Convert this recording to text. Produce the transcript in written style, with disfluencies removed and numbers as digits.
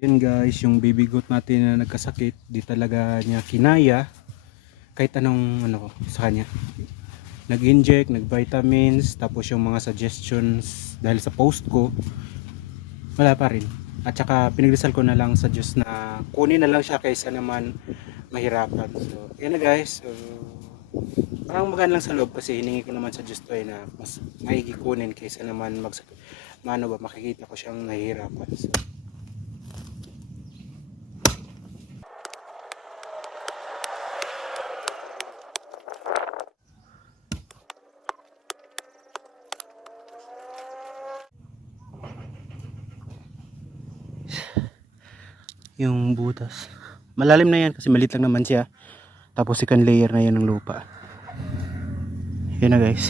Yun guys, yung baby goat natin na nagkasakit, di talaga niya kinaya kahit anong sa kanya. Nag-inject, nag-vitamins, tapos yung mga suggestions dahil sa post ko, wala pa rin. At saka pinagdasal ko na lang sa Diyos na kunin na lang siya kaysa naman mahirapan. So, yan na guys. So, parang magaan lang sa loob kasi hiningi ko naman sa Diyos to na mas maigi kunin kaysa naman makikita ko siyang nahihirapan. So, yung butas malalim na yan kasi maliit lang naman siya, tapos second layer na yan ng lupa. Yun na guys.